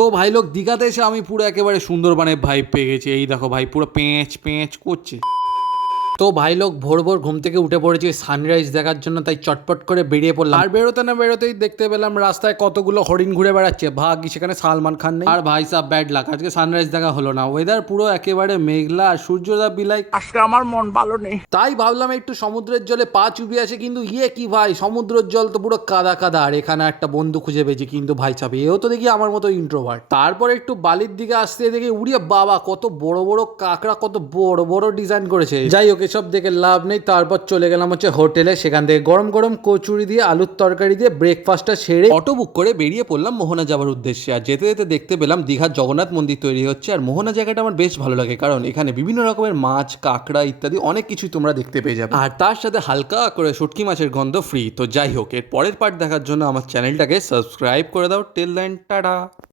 তো ভাই লোক দীঘাতে এসে আমি পুরো একেবারে সুন্দরবনের ভাইব পেয়ে গেছি। এই দেখো ভাই পুরো পেঁচ পেঁচ করছে। তো ভাই লোক ভোর ভোর ঘুম থেকে উঠে পড়েছি সানরাইজ দেখার জন্য, তাই চটপট করে বেরিয়ে পড়লাম। আর বেরোতে না বেরোতেই দেখতে পেলাম রাস্তায় কতগুলো হরিণ ঘুরে বেড়াচ্ছে। ভাগ্য সেখানে সালমান খান নেই। আর ভাই সাহেব ব্যাড লাক, আজকে সানরাইজ দেখা হলো না। ওয়েদার পুরো একেবারে মেঘলা আর সূর্যটা বিলাই, আজকে আমার মন ভালো নেই। তাই ভাবলাম একটু সমুদ্রের জলে পা চুবিয়ে আসে, কিন্তু কি ভাই সমুদ্রের জল তো পুরো কাদা কাদা। আর এখানে একটা বন্ধু খুঁজে পেয়েছি, কিন্তু ভাই সাহেব এও তো দেখি আমার মতো ইন্ট্রোভার্ট। তারপর একটু বালির দিকে আসতে দেখি উড়িয়ে বাবা কত বড় বড় কাঁকড়া, কত বড় বড় ডিজাইন করেছে। যাই হোক এসব দেখে লাভ নেই। তারপর চলে গেলাম হচ্ছে হোটেলে, সেখান থেকে গরম গরম কচুরি দিয়ে আলুর তরকারি দিয়ে ব্রেকফাস্টটা সেরে অটো বুক করে বেরিয়ে পড়লাম মোহনা যাওয়ার উদ্দেশ্যে। আর যেতে যেতে দেখতে পেলাম দীঘার জগন্নাথ মন্দির তৈরি হচ্ছে। আর মোহনা জায়গাটা আমার বেশ ভালো লাগে, কারণ এখানে বিভিন্ন রকমের মাছ, কাঁকড়া ইত্যাদি অনেক কিছুই তোমরা দেখতে পেয়ে যাবে। আর তার সাথে হালকা করে শুটকি মাছের গন্ধ ফ্রি। তো যাই হোক এর পরের পার্ট দেখার জন্য আমার চ্যানেলটাকে সাবস্ক্রাইব করে দাও। Till then tata.